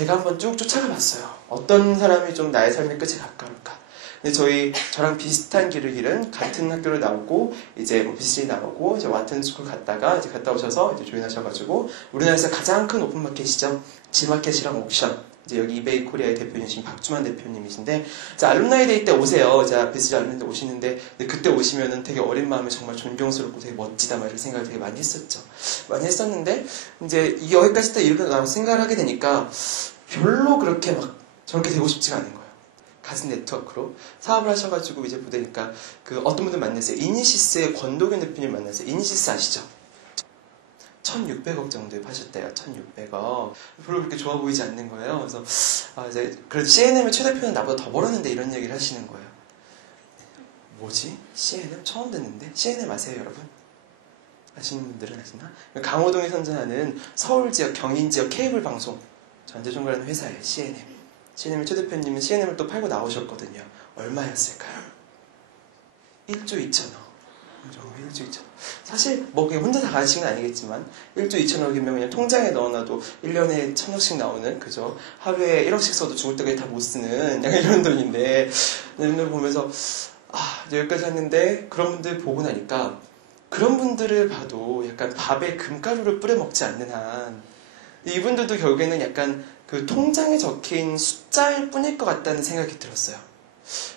제가 한번 쭉 쫓아가 봤어요. 어떤 사람이 좀 나의 삶의 끝에 가까울까. 근데 저랑 비슷한 길을 잃은 같은 학교를 나오고, 이제 뭐 BCJ 나오고, 이제 와튼 스쿨 갔다가, 이제 갔다 오셔서 이제 조인하셔가지고, 우리나라에서 가장 큰 오픈마켓이죠. 지마켓이랑 옥션. 이제 여기 이베이 코리아의 대표님이신 박주만 대표님이신데, 자, 알룸나이 데이 때 오세요. 자, BCJ 알룸나이 때 오시는데, 그때 오시면은 되게 어린 마음에 정말 존경스럽고 되게 멋지다, 막 이런 생각을 되게 많이 했었죠. 많이 했었는데, 이제 여기까지 딱 이렇게 나와서 생각을 하게 되니까, 별로 그렇게 막 저렇게 되고 싶지가 않은 거예요. 가슴 네트워크로 사업을 하셔가지고 이제 보니까 어떤 분들 만났어요. 이니시스의 권도균 대표님 만났어요. 이니시스 아시죠? 1,600억 정도에 파셨대요. 1,600억. 별로 그렇게 좋아 보이지 않는 거예요. 그래서 이제 그래도 CNM의 최 대표는 나보다 더 벌었는데 이런 얘기를 하시는 거예요. 뭐지? CNM 처음 듣는데? CNM 아세요, 여러분? 아시는 분들은 아시나? 강호동이 선전하는 서울 지역, 경인 지역 케이블 방송 전재종가라는 회사예요. CNM. CNM의 최 대표님은 CNM을 또 팔고 나오셨거든요. 얼마였을까요? 1조 2천억. 1조 2천억. 사실 뭐 그냥 혼자 다 가신 건 아니겠지만 1조 2천억이면 그냥 통장에 넣어놔도 1년에 1,000억씩 나오는, 그죠? 하루에 1억씩 써도 죽을 때까지 다 못 쓰는 약간 이런 돈인데, 이런 걸 보면서 여기까지 했는데, 그런 분들 보고 나니까 그런 분들을 봐도 약간 밥에 금가루를 뿌려 먹지 않는 한 이분들도 결국에는 약간 그 통장에 적힌 숫자일 뿐일 것 같다는 생각이 들었어요.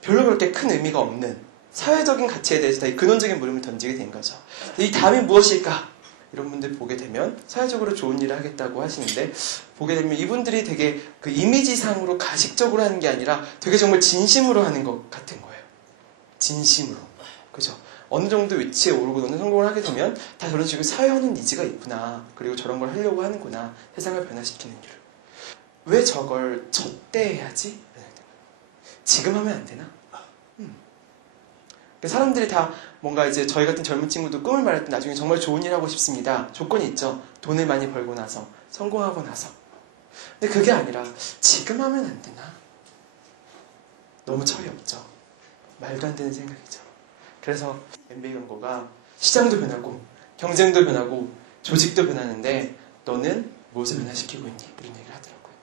별로 그렇게 큰 의미가 없는 사회적인 가치에 대해서 다 근원적인 물음을 던지게 된 거죠. 이 답이 무엇일까? 이런 분들 보게 되면 사회적으로 좋은 일을 하겠다고 하시는데, 보게 되면 이분들이 되게 그 이미지상으로 가식적으로 하는 게 아니라 되게 정말 진심으로 하는 것 같은 거예요. 진심으로. 그죠? 어느 정도 위치에 오르고 어느 성공을 하게 되면 다 저런 식으로 사회하는 니즈가 있구나. 그리고 저런 걸 하려고 하는구나. 세상을 변화시키는 일을. 왜 저걸 저때 해야지? 지금 하면 안 되나? 사람들이 다 뭔가 이제 저희 같은 젊은 친구도 꿈을 말할 때 나중에 정말 좋은 일 하고 싶습니다. 조건이 있죠. 돈을 많이 벌고 나서, 성공하고 나서. 근데 그게 아니라 지금 하면 안 되나? 너무 철이 없죠. 말도 안 되는 생각이죠. 그래서 MBA 연구가 시장도 변하고 경쟁도 변하고 조직도 변하는데 너는 무엇을 변화시키고 있니? 이런 얘기를 하더라고요.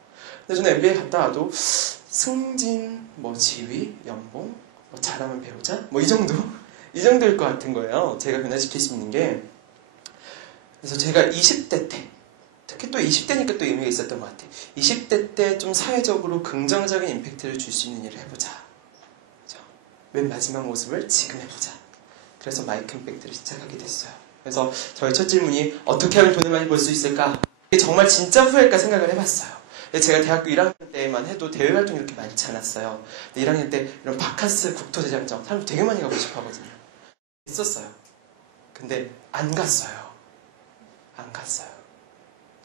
근데 저는 MBA 갔다 와도 승진, 지위, 연봉, 잘하면 배우자? 이 정도일 것 같은 거예요. 제가 변화시킬 수 있는 게. 그래서 제가 20대 때, 특히 또 20대니까 또 의미가 있었던 것 같아요. 20대 때 좀 사회적으로 긍정적인 임팩트를 줄 수 있는 일을 해보자. 그렇죠? 맨 마지막 모습을 지금 해보자. 그래서 마이크 임팩트를 시작하게 됐어요. 그래서 저희 첫 질문이 어떻게 하면 돈을 많이 벌 수 있을까? 이게 정말 진짜 후회일까 생각을 해봤어요. 제가 대학교 1학년 때만 해도 대외 활동이 이렇게 많지 않았어요. 1학년 때 이런 바카스 국토대장정 사람들 되게 많이 가고 싶어 하거든요. 있었어요. 근데 안 갔어요.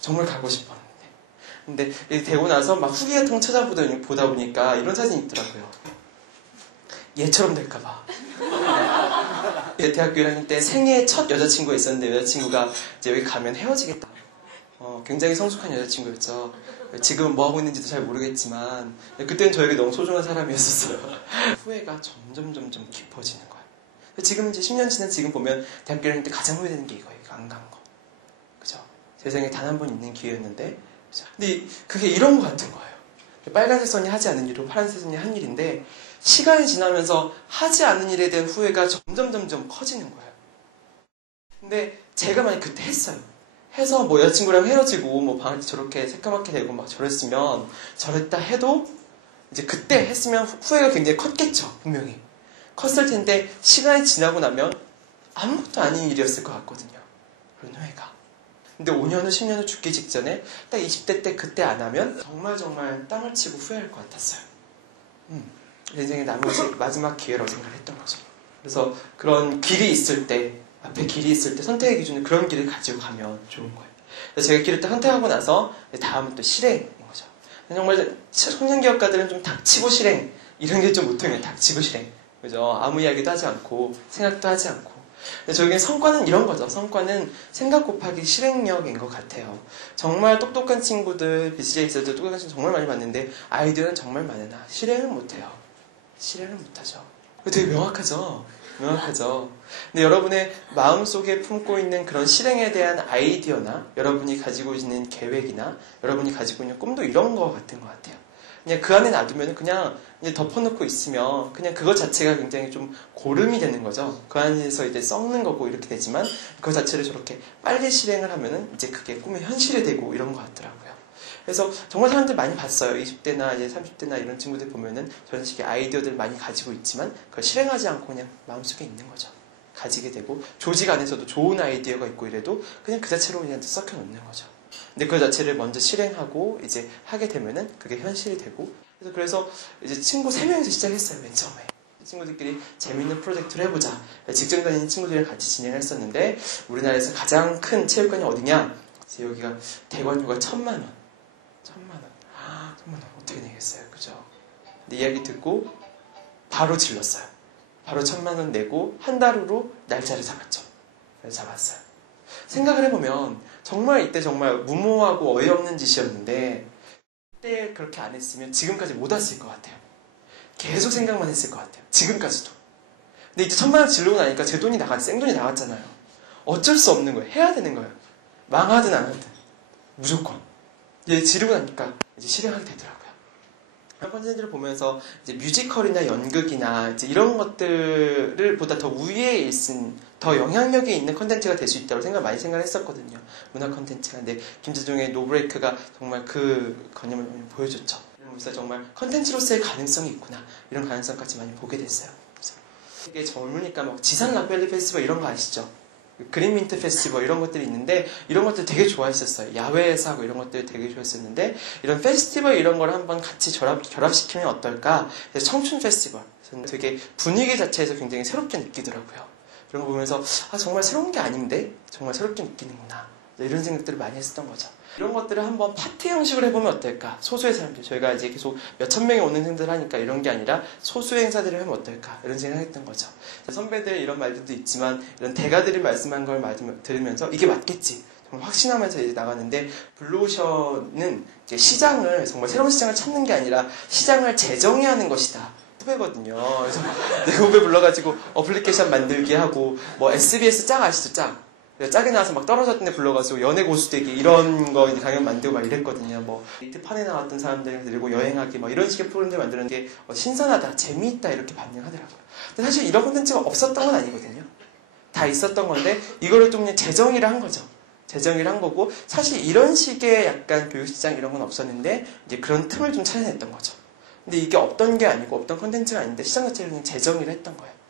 정말 가고 싶었는데. 근데 되고 나서 막 후기 같은 거 찾아보다 보니까 이런 사진이 있더라고요. 얘처럼 될까봐. 대학교 1학년 때 생애 첫 여자친구가 있었는데 여자친구가 이제 여기 가면 헤어지겠다. 굉장히 성숙한 여자친구였죠. 지금은 뭐 하고 있는지도 잘 모르겠지만 그때는 저에게 너무 소중한 사람이었었어요. 후회가 점점 깊어지는 거예요. 지금 이제 10년 지난 지금 보면 대학교 1학년 때 가장 후회되는 게 이거예요. 안 간 거. 그죠? 세상에 단 한 번 있는 기회였는데. 그죠? 근데 그게 이런 거 같은 거예요. 빨간색 선이 하지 않은 일로 파란색 선이 한 일인데 시간이 지나면서 하지 않은 일에 대한 후회가 점점 커지는 거예요. 근데 제가 만약 그때 했어요. 해서 여자친구랑 헤어지고 방을 저렇게 새까맣게 되고 막 저랬다 해도 이제 그때 했으면 후회가 굉장히 컸겠죠. 분명히 컸을 텐데 시간이 지나고 나면 아무것도 아닌 일이었을 것 같거든요. 그런 후회가. 근데 5년 후 10년 후 죽기 직전에 딱 20대 때 그때 안 하면 정말 땅을 치고 후회할 것 같았어요. 인생의 마지막 기회라고 생각을 했던 거죠. 그래서 그런 길이 있을 때, 앞에 길이 있을 때 선택의 기준은 그런 길을 가지고 가면 좋은 거예요. 그래서 제가 길을 딱 선택하고 나서 다음은 또 실행인 거죠. 정말 청년기업가들은 좀 닥치고 실행 이런 게 좀 못해요. 닥치고 실행. 그죠? 아무 이야기도 하지 않고 생각도 하지 않고. 저에겐 성과는 이런 거죠. 성과는 생각 곱하기 실행력인 것 같아요. 정말 똑똑한 친구들, BCJ에서도 똑똑한 친구 정말 많이 봤는데 아이디어는 정말 많으나 실행은 못해요. 실행은 못하죠. 되게 명확하죠. 명확하죠. 근데 여러분의 마음속에 품고 있는 그런 실행에 대한 아이디어나 여러분이 가지고 있는 계획이나 여러분이 가지고 있는 꿈도 이런 거 같은 것 같아요. 그냥 그 안에 놔두면 그냥 덮어놓고 있으면 그냥 그것 자체가 굉장히 좀 고름이 되는 거죠. 그 안에서 이제 썩는 거고 이렇게 되지만 그것 자체를 저렇게 빨리 실행을 하면은 이제 그게 꿈의 현실이 되고 이런 것 같더라고요. 그래서 정말 사람들 많이 봤어요. 20대나 이제 30대나 이런 친구들 보면은 저런 식의 아이디어들 많이 가지고 있지만 그걸 실행하지 않고 그냥 마음속에 있는 거죠. 가지게 되고 조직 안에서도 좋은 아이디어가 있고 이래도 그냥 그 자체로 그냥 썩혀 놓는 거죠. 근데 그 자체를 먼저 실행하고 이제 하게 되면은 그게 현실이 되고 그래서 이제 친구 3명이서 시작했어요. 맨 처음에. 친구들끼리 재밌는 프로젝트를 해보자. 직장 다니는 친구들이랑 같이 진행했었는데 우리나라에서 가장 큰 체육관이 어디냐? 여기가 대관료가 1,000만 원. 1,000만 원 어떻게 내겠어요, 그죠? 근데 이야기 듣고 바로 질렀어요. 바로 1,000만 원 내고 한 달 후로 날짜를 잡았죠. 잡았어요. 생각을 해보면 정말 이때 정말 무모하고 어이없는 짓이었는데 그때 그렇게 안 했으면 지금까지 못 왔을 것 같아요. 계속 생각만 했을 것 같아요. 지금까지도. 근데 이제 1,000만 원 지르고 나니까 제 돈이 생돈이 나갔잖아요. 어쩔 수 없는 거예요. 해야 되는 거예요. 망하든 안 하든 무조건. 얘 지르고 나니까 이제 실행하게 되더라고요. 컨텐츠를 보면서 이제 뮤지컬이나 연극이나 이제 이런 것들을 보다 더 우위에 있은 더 영향력이 있는 컨텐츠가 될 수 있다고 많이 생각을 했었거든요. 문화 컨텐츠가. 근데 김재중의 노브레이크가 정말 그 개념을 보여줬죠. 그래서 정말 컨텐츠로서의 가능성이 있구나. 이런 가능성까지 많이 보게 됐어요. 그래서 이게 젊으니까 막 지산 라펠리 페스티벌 이런 거 아시죠? 그린민트 페스티벌 이런 것들이 있는데 이런 것들 되게 좋아했었어요. 야외에서 하고 이런 것들 되게 좋아했었는데 이런 페스티벌 이런 걸 한번 같이 결합시키면 어떨까? 청춘 페스티벌. 되게 분위기 자체에서 굉장히 새롭게 느끼더라고요. 이런 거 보면서 정말 새로운 게 아닌데 정말 새롭게 느끼는구나. 이런 생각들을 많이 했었던 거죠. 이런 것들을 한번 파티 형식으로 해보면 어떨까? 소수의 사람들. 저희가 이제 계속 몇천 명이 오는 행사를 하니까 이런 게 아니라 소수의 행사들을 하면 어떨까? 이런 생각을 했던 거죠. 선배들 이런 말들도 있지만 이런 대가들이 말씀한 걸 들으면서 이게 맞겠지. 정말 확신하면서 이제 나갔는데 블루오션은 이제 시장을 정말 새로운 시장을 찾는 게 아니라 시장을 재정의하는 것이다. 후배거든요. 그래서 내 후배 불러가지고 어플리케이션 만들기 하고 뭐 SBS 짝 아시죠? 짝. 짝이 나와서 막 떨어졌는데 불러가지고 연애 고수되기 이런 거 이제 강연 만들고 막 이랬거든요. 뭐 데이트판에 나왔던 사람들 데리고 여행하기 막 이런 식의 프로그램들 만드는 게 신선하다, 재미있다 이렇게 반응하더라고요. 근데 사실 이런 콘텐츠가 없었던 건 아니거든요. 다 있었던 건데 이거를 좀 그냥 재정의를 한 거죠. 재정의를 한 거고 사실 이런 식의 약간 교육시장 이런 건 없었는데 이제 그런 틈을 좀 찾아냈던 거죠. 근데 이게 없던 게 아니고 없던 콘텐츠가 아닌데 시장 자체를 그냥 재정의를 했던 거예요.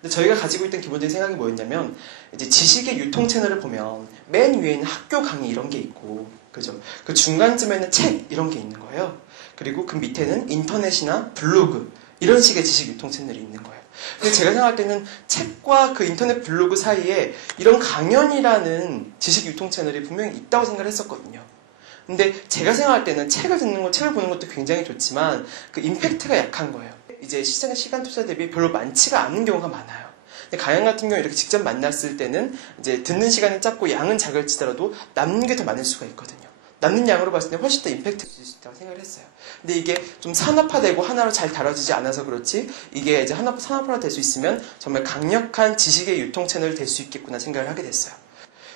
근데 저희가 가지고 있던 기본적인 생각이 뭐였냐면 이제 지식의 유통 채널을 보면 맨 위에는 학교 강의 이런 게 있고 그죠? 그 중간쯤에는 책 이런 게 있는 거예요. 그리고 그 밑에는 인터넷이나 블로그 이런 식의 지식 유통 채널이 있는 거예요. 근데 제가 생각할 때는 책과 그 인터넷 블로그 사이에 이런 강연이라는 지식 유통 채널이 분명히 있다고 생각을 했었거든요. 근데 제가 생각할 때는 책을 듣는 거, 책을 보는 것도 굉장히 좋지만 그 임팩트가 약한 거예요. 이제 시장의 시간 투자 대비 별로 많지가 않은 경우가 많아요. 근데 강연 같은 경우 이렇게 직접 만났을 때는 이제 듣는 시간은 짧고 양은 작을지라도 남는 게 더 많을 수가 있거든요. 남는 양으로 봤을 때 훨씬 더 임팩트가 있을 수 있다고 생각을 했어요. 근데 이게 좀 산업화되고 하나로 잘 다뤄지지 않아서 그렇지 이게 이제 산업화가 될 수 있으면 정말 강력한 지식의 유통 채널이 될 수 있겠구나 생각을 하게 됐어요.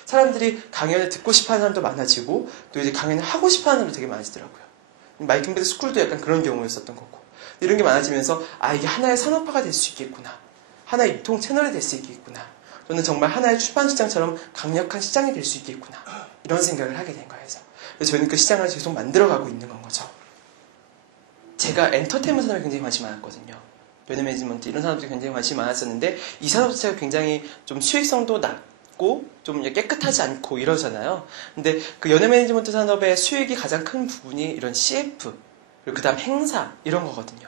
사람들이 강연을 듣고 싶어하는 사람도 많아지고 또 이제 강연을 하고 싶어하는 사람도 되게 많아지더라고요. 마이크 앤베드 스쿨도 약간 그런 경우였었던 거고 이런 게 많아지면서 이게 하나의 산업화가 될 수 있겠구나. 하나의 유통 채널이 될 수 있겠구나. 저는 정말 하나의 출판시장처럼 강력한 시장이 될 수 있겠구나. 이런 생각을 하게 된 거예요. 그래서 저희는 그 시장을 계속 만들어가고 있는 건 거죠. 제가 엔터테인먼트 산업에 굉장히 관심이 많았거든요. 연예 매니지먼트 이런 산업들이 굉장히 관심이 많았었는데 이 산업 자체가 굉장히 좀 수익성도 낮고 좀 깨끗하지 않고 이러잖아요. 근데 그 연예 매니지먼트 산업의 수익이 가장 큰 부분이 이런 CF 그리고 그 다음 행사 이런 거거든요.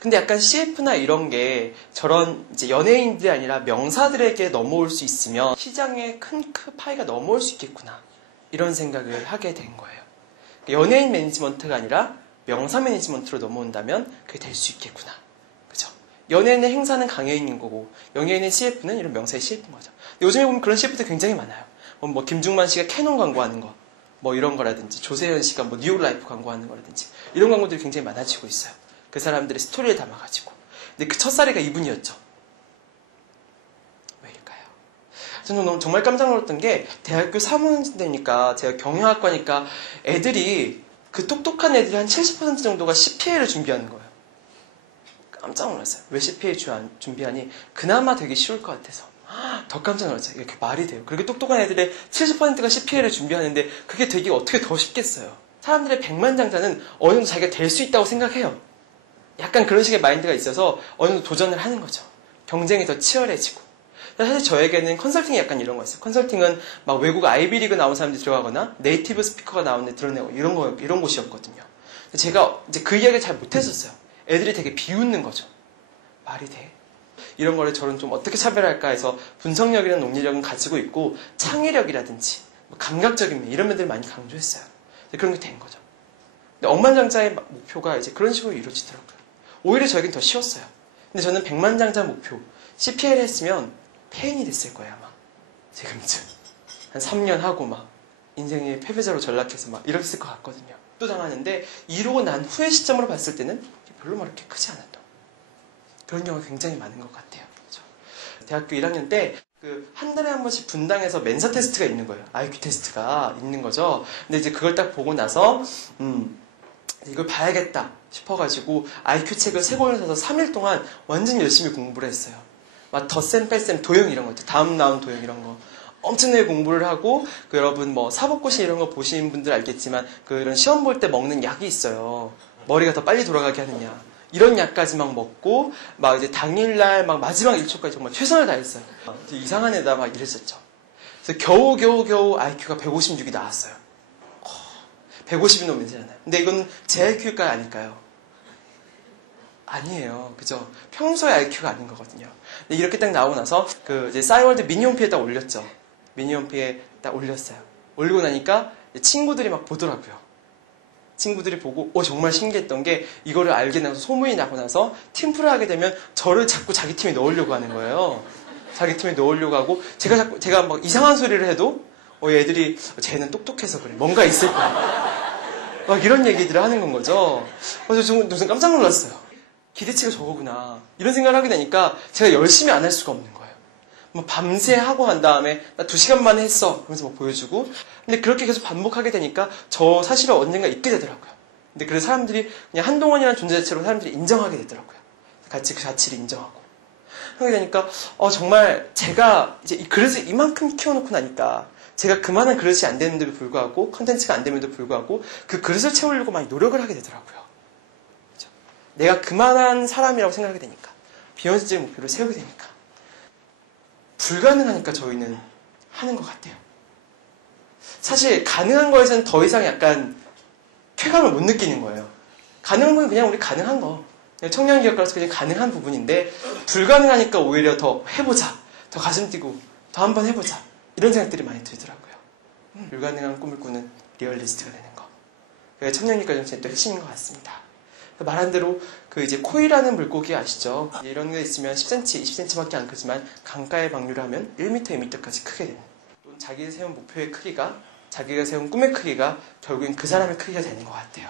근데 약간 CF나 이런 게 저런 이제 연예인들이 아니라 명사들에게 넘어올 수 있으면 시장의 큰 파이가 넘어올 수 있겠구나. 이런 생각을 하게 된 거예요. 연예인 매니지먼트가 아니라 명사 매니지먼트로 넘어온다면 그게 될 수 있겠구나. 그죠? 연예인의 행사는 강연인 거고 연예인의 CF는 이런 명사의 CF인 거죠. 요즘에 보면 그런 CF도 굉장히 많아요. 뭐 김중만 씨가 캐논 광고하는 거, 뭐 이런 거라든지 조세현 씨가 뭐 뉴욕 라이프 광고하는 거라든지 이런 광고들이 굉장히 많아지고 있어요. 그 사람들의 스토리를 담아가지고. 근데 그 첫사례가 이분이었죠. 저는 정말 깜짝 놀랐던 게 대학교 3학년이니까 제가 경영학과니까 애들이 그 똑똑한 애들이 한 70% 정도가 CPA를 준비하는 거예요. 깜짝 놀랐어요. 왜 CPA 준비하니? 그나마 되게 쉬울 것 같아서. 더 깜짝 놀랐어요. 이렇게 말이 돼요. 그렇게 똑똑한 애들의 70%가 CPA를 준비하는데 그게 되게 어떻게 더 쉽겠어요. 사람들의 백만장자는 어느 정도 자기가 될 수 있다고 생각해요. 약간 그런 식의 마인드가 있어서 어느 정도 도전을 하는 거죠. 경쟁이 더 치열해지고. 사실 저에게는 컨설팅이 약간 이런 거였어요. 컨설팅은 막 외국 아이비리그 나온 사람들이 들어가거나 네이티브 스피커가 나오는 데 드러내고 이런 곳이었거든요. 제가 이제 그 이야기를 잘 못했었어요. 애들이 되게 비웃는 거죠. 말이 돼? 이런 거를 저는 좀 어떻게 차별할까 해서 분석력이라는 논리력은 가지고 있고 창의력이라든지 감각적인 면 이런 면들을 많이 강조했어요. 그런 게 된 거죠. 근데 억만장자의 목표가 이제 그런 식으로 이루어지더라고요. 오히려 저에겐 더 쉬웠어요. 근데 저는 백만장자 목표 CPA를 했으면 폐인이 됐을 거예요 아마. 지금쯤 한 3년 하고 막 인생의 패배자로 전락해서 막 이랬을 것 같거든요. 또 당하는데 이루고 난 후의 시점으로 봤을 때는 별로 막 이렇게 크지 않았던 그런 경우가 굉장히 많은 것 같아요. 그렇죠? 대학교 1학년 때 한 달에 한 번씩 분당에서 멘사 테스트가 있는 거예요. IQ 테스트가 있는 거죠. 근데 이제 그걸 딱 보고 나서 이걸 봐야겠다 싶어가지고 IQ 책을 3권을 사서 3일 동안 완전 열심히 공부를 했어요. 막 덧셈, 뺄셈, 도형 이런 거 있죠. 다음 나온 도형 이런 거. 엄청나게 공부를 하고 여러분 뭐 사법고시 이런 거 보신 분들 알겠지만 그런 시험 볼 때 먹는 약이 있어요. 머리가 더 빨리 돌아가게 하는 약. 이런 약까지 막 먹고 막 이제 당일날 막 마지막 1초까지 정말 최선을 다했어요. 이상한 애다 막 이랬었죠. 그래서 겨우 IQ가 156이 나왔어요. 150이 넘으면 되잖아요. 근데 이건 제 IQ일까요? 아닐까요? 아니에요. 그죠? 평소의 IQ가 아닌 거거든요. 근데 이렇게 딱 나오고 나서 이제 싸이월드 미니홈피에 딱 올렸죠. 미니홈피에 딱 올렸어요. 올리고 나니까 친구들이 막 보더라고요. 친구들이 보고 정말 신기했던 게 이거를 알게 나서 소문이 나고 나서 팀플을 하게 되면 저를 자꾸 자기 팀에 넣으려고 하는 거예요. 자기 팀에 넣으려고 하고 제가 막 이상한 소리를 해도 애들이 쟤는 똑똑해서 그래. 뭔가 있을 거야. 막 이런 얘기들을 하는 건 거죠. 그래서 저는 무슨 깜짝 놀랐어요. 기대치가 저거구나. 이런 생각을 하게 되니까 제가 열심히 안 할 수가 없는 거예요. 뭐 밤새 하고 난 다음에 나 2시간 만에 했어. 그러면서 막 보여주고. 근데 그렇게 계속 반복하게 되니까 저 사실은 언젠가 잊게 되더라고요. 근데 그래서 사람들이 그냥 한동원이라는 존재 자체로 사람들이 인정하게 되더라고요. 같이 그 가치를 인정하고. 하게 되니까 정말 제가 이제 이 그릇을 이만큼 키워놓고 나니까 제가 그만한 그릇이 안 되는데도 불구하고 컨텐츠가 안 됨에도 불구하고 그 그릇을 채우려고 많이 노력을 하게 되더라고요. 그렇죠? 내가 그만한 사람이라고 생각하게 되니까 비현실적인 목표를 세우게 되니까 불가능하니까 저희는 하는 것 같아요. 사실 가능한 거에서는 더 이상 약간 쾌감을 못 느끼는 거예요. 가능한 건 그냥 우리 가능한 거. 청년기업가로서 그냥 가능한 부분인데 불가능하니까 오히려 더 해보자. 더 가슴 뛰고 더 한번 해보자. 이런 생각들이 많이 들더라고요. 불가능한 꿈을 꾸는 리얼리스트가 되는 거. 그게 청년기업 정신의 또 핵심인 것 같습니다. 말한 대로 이제 코이라는 물고기 아시죠? 이런 게 있으면 10cm, 20cm밖에 안 크지만 강가에 방류를 하면 1m, 2m까지 크게 되는. 자기가 세운 목표의 크기가 자기가 세운 꿈의 크기가 결국엔 그 사람의 크기가 되는 것 같아요.